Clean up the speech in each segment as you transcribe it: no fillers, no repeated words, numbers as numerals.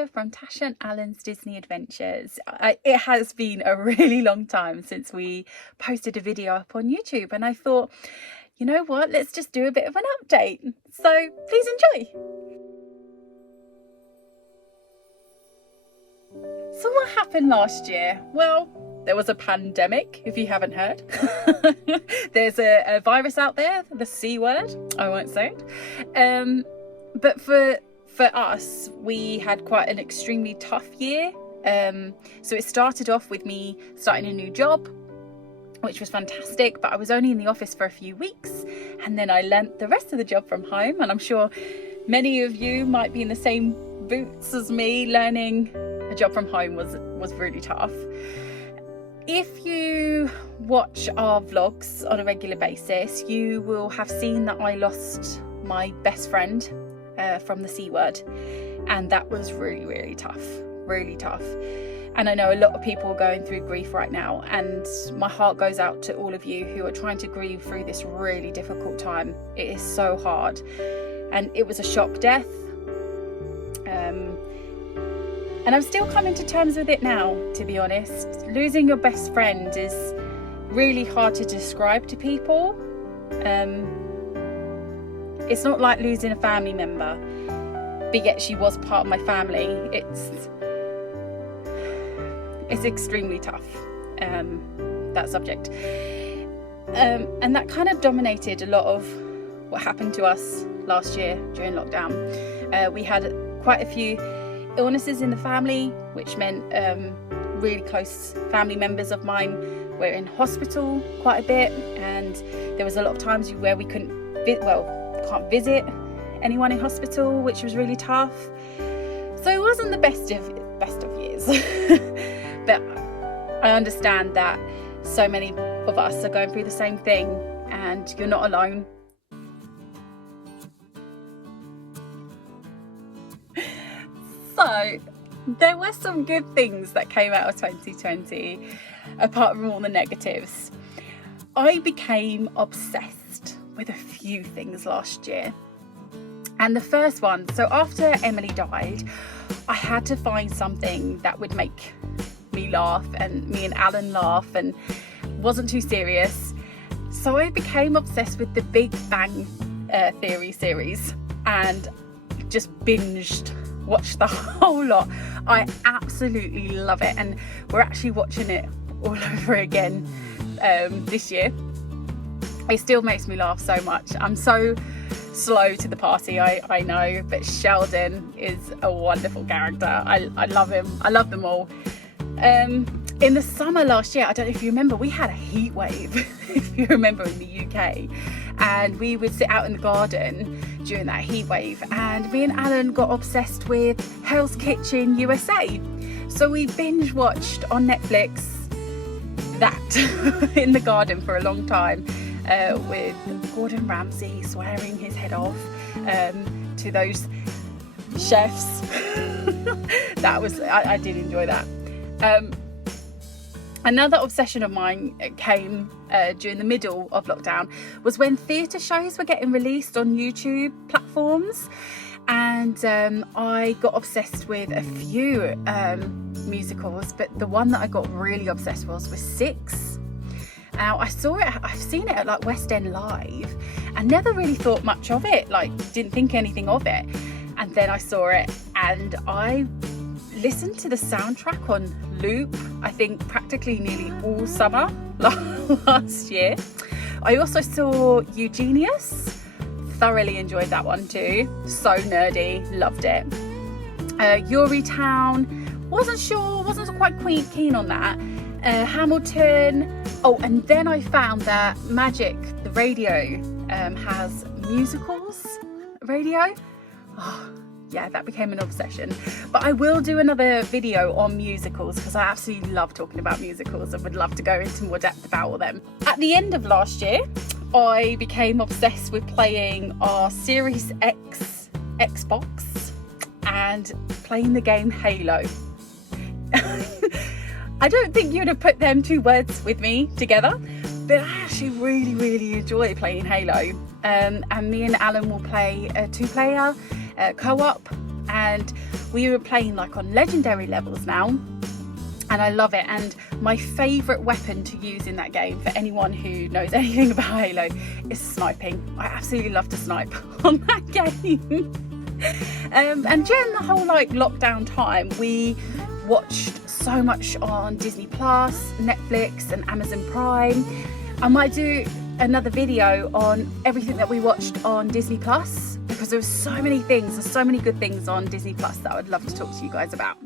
Tasha from Tasha and Allun's Disney Adventures. It has been a really long time since we posted a video up on YouTube, and I thought, you know what, let's just do a bit of an update. So please enjoy. So what happened last year? Well, there was a pandemic, if you haven't heard. There's a virus out there, the C word, I won't say it. But for us, we had quite an extremely tough year. So it started off with me starting a new job, which was fantastic, but I was only in the office for a few weeks, and then I learnt the rest of the job from home. And I'm sure many of you might be in the same boots as me. Learning a job from home was really tough. If you watch our vlogs on a regular basis, you will have seen that I lost my best friend from the C word, and that was really tough. And I know a lot of people are going through grief right now, and my heart goes out to all of you who are trying to grieve through this really difficult time. It is so hard, and it was a shock death. And I'm still coming to terms with it now, to be honest. Losing your best friend is really hard to describe to people. It's not like losing a family member, but yet she was part of my family. It's extremely tough, that subject. And that kind of dominated a lot of what happened to us last year during lockdown. We had quite a few illnesses in the family, which meant really close family members of mine were in hospital quite a bit, and there was a lot of times where we can't visit anyone in hospital, which was really tough. So it wasn't the best of years. But I understand that so many of us are going through the same thing, and you're not alone. So there were some good things that came out of 2020, apart from all the negatives. I became obsessed with a few things last year. And the first one, so after Emily died, I had to find something that would make me laugh and me and Allun laugh and wasn't too serious. So I became obsessed with the Big Bang Theory series and just watched the whole lot. I absolutely love it, and we're actually watching it all over again this year. It still makes me laugh so much. I'm so slow to the party, I know, but Sheldon is a wonderful character. I love him. I love them all. In the summer last year, I don't know if you remember, we had a heat wave, if you remember, in the UK, and we would sit out in the garden during that heat wave, and me and Allun got obsessed with Hell's Kitchen USA. So we binge watched on Netflix that in the garden for a long time, with Gordon Ramsay swearing his head off to those chefs. I did enjoy that. Another obsession of mine came during the middle of lockdown was when theatre shows were getting released on YouTube platforms, and I got obsessed with a few musicals, but the one that I got really obsessed with was Six. Now I've seen it at like West End Live and never really thought much of it, like didn't think anything of it, and then I saw it and I listened to the soundtrack on loop, I think practically nearly all summer last year. I also saw Eugenius, thoroughly enjoyed that one too, so nerdy, loved it. Town, wasn't quite keen on that. Hamilton, and then I found that Magic, the radio, has musicals radio. Yeah, that became an obsession. But I will do another video on musicals because I absolutely love talking about musicals and would love to go into more depth about all them. At the end of last year, I became obsessed with playing our Series X Xbox and playing the game Halo. I don't think you'd have put them two words with me together, but I actually really enjoy playing Halo. And me and Allun will play a 2-player co-op, and we were playing like on legendary levels now, and I love it. And my favourite weapon to use in that game, for anyone who knows anything about Halo, is sniping. I absolutely love to snipe on that game. And during the whole like lockdown time, we watched so much on Disney Plus, Netflix and Amazon Prime. I might do another video on everything that we watched on Disney Plus, because there's so many things, there's so many good things on Disney Plus that I would love to talk to you guys about.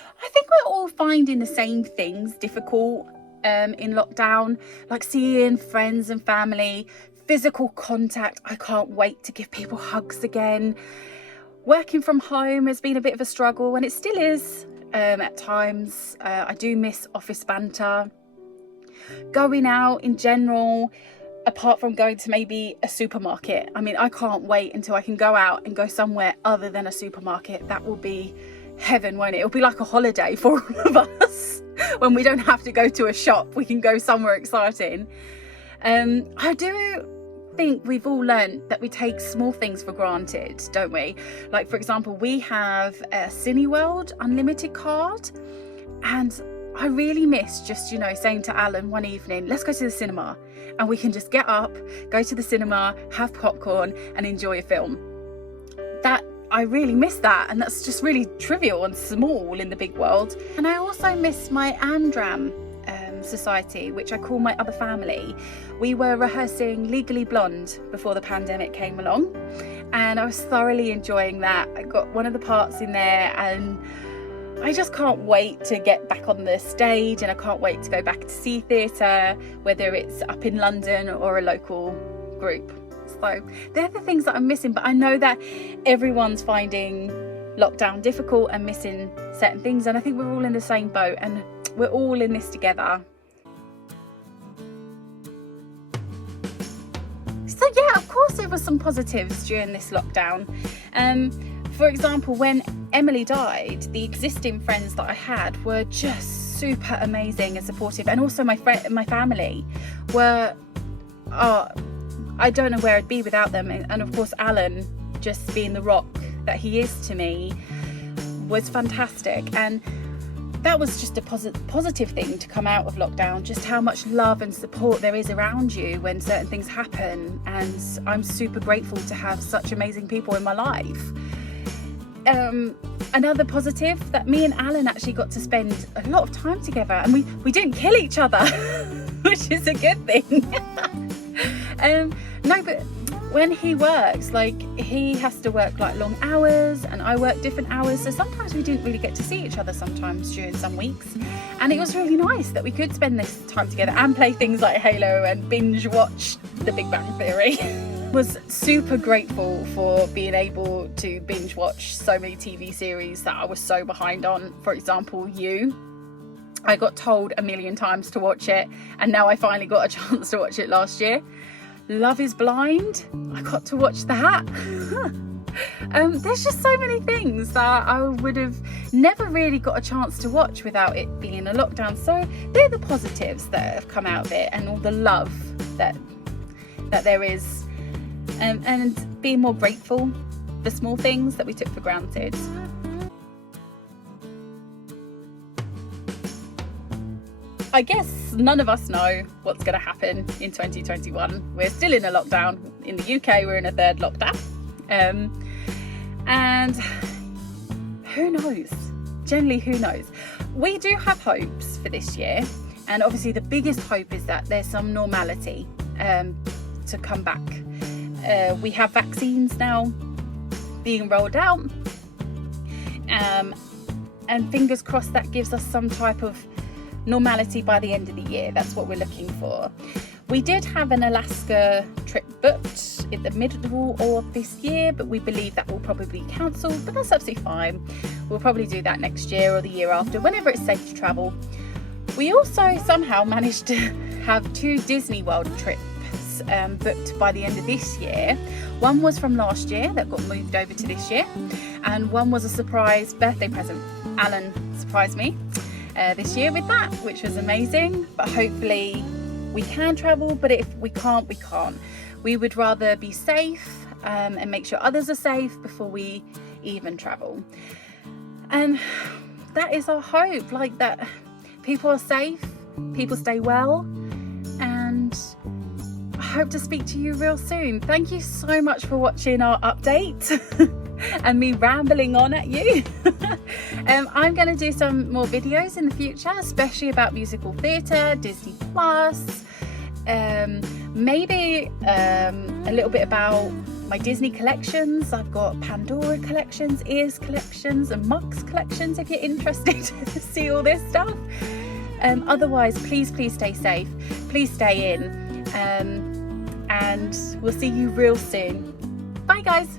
I think we're all finding the same things difficult in lockdown, like seeing friends and family, physical contact. I can't wait to give people hugs again. Working from home has been a bit of a struggle, and it still is at times. I do miss office banter. Going out in general, apart from going to maybe a supermarket. I mean, I can't wait until I can go out and go somewhere other than a supermarket. That will be heaven, won't it? It'll be like a holiday for all of us. When we don't have to go to a shop, we can go somewhere exciting. I do think we've all learned that we take small things for granted, don't we? Like, for example, we have a Cineworld Unlimited card, and I really miss just, you know, saying to Allun one evening, let's go to the cinema, and we can just get up, go to the cinema, have popcorn and enjoy a film. That I really miss that, and that's just really trivial and small in the big world. And I also miss my Amdram society, which I call my other family. We were rehearsing Legally Blonde before the pandemic came along, and I was thoroughly enjoying that. I got one of the parts in there, and I just can't wait to get back on the stage, and I can't wait to go back to see theatre, whether it's up in London or a local group. So they're the things that I'm missing, but I know that everyone's finding lockdown difficult and missing certain things, and I think we're all in the same boat, and we're all in this together. So yeah, of course there were some positives during this lockdown. For example, when Emily died, the existing friends that I had were just super amazing and supportive, and also my family were, I don't know where I'd be without them. And of course Allun, just being the rock that he is to me, was fantastic. And that was just a positive thing to come out of lockdown, just how much love and support there is around you when certain things happen. And I'm super grateful to have such amazing people in my life. Another positive, that me and Allun actually got to spend a lot of time together, and we didn't kill each other, which is a good thing. No, but when he works, like, he has to work like long hours, and I work different hours, so sometimes we didn't really get to see each other sometimes during some weeks. And it was really nice that we could spend this time together and play things like Halo and binge watch The Big Bang Theory. Was super grateful for being able to binge watch so many TV series that I was so behind on. For example, You. I got told a million times to watch it, and now I finally got a chance to watch it last year. Love is Blind, I got to watch that. There's just so many things that I would have never really got a chance to watch without it being a lockdown. So they're the positives that have come out of it, and all the love that there is, and being more grateful for small things that we took for granted. I guess none of us know what's going to happen in 2021. We're still in a lockdown. In the UK, we're in a third lockdown. And who knows? Generally, who knows? We do have hopes for this year. And obviously the biggest hope is that there's some normality to come back. We have vaccines now being rolled out. And fingers crossed that gives us some type of normality by the end of the year. That's what we're looking for. We did have an Alaska trip booked in the middle of this year, but we believe that will probably be cancelled, but that's absolutely fine. We'll probably do that next year or the year after, whenever it's safe to travel. We also somehow managed to have 2 Disney World trips booked by the end of this year. One was from last year that got moved over to this year, and one was a surprise birthday present. Allun surprised me this year with that, which was amazing, but hopefully we can travel, but if we can't, we can't. We would rather be safe and make sure others are safe before we even travel. And that is our hope, like that people are safe, people stay well, and I hope to speak to you real soon. Thank you so much for watching our update and me rambling on at you. I'm going to do some more videos in the future, especially about musical theatre, Disney Plus, maybe a little bit about my Disney collections. I've got Pandora collections, Ears collections, and Mux collections if you're interested to see all this stuff. Otherwise, please stay safe, please stay in, and we'll see you real soon. Bye guys.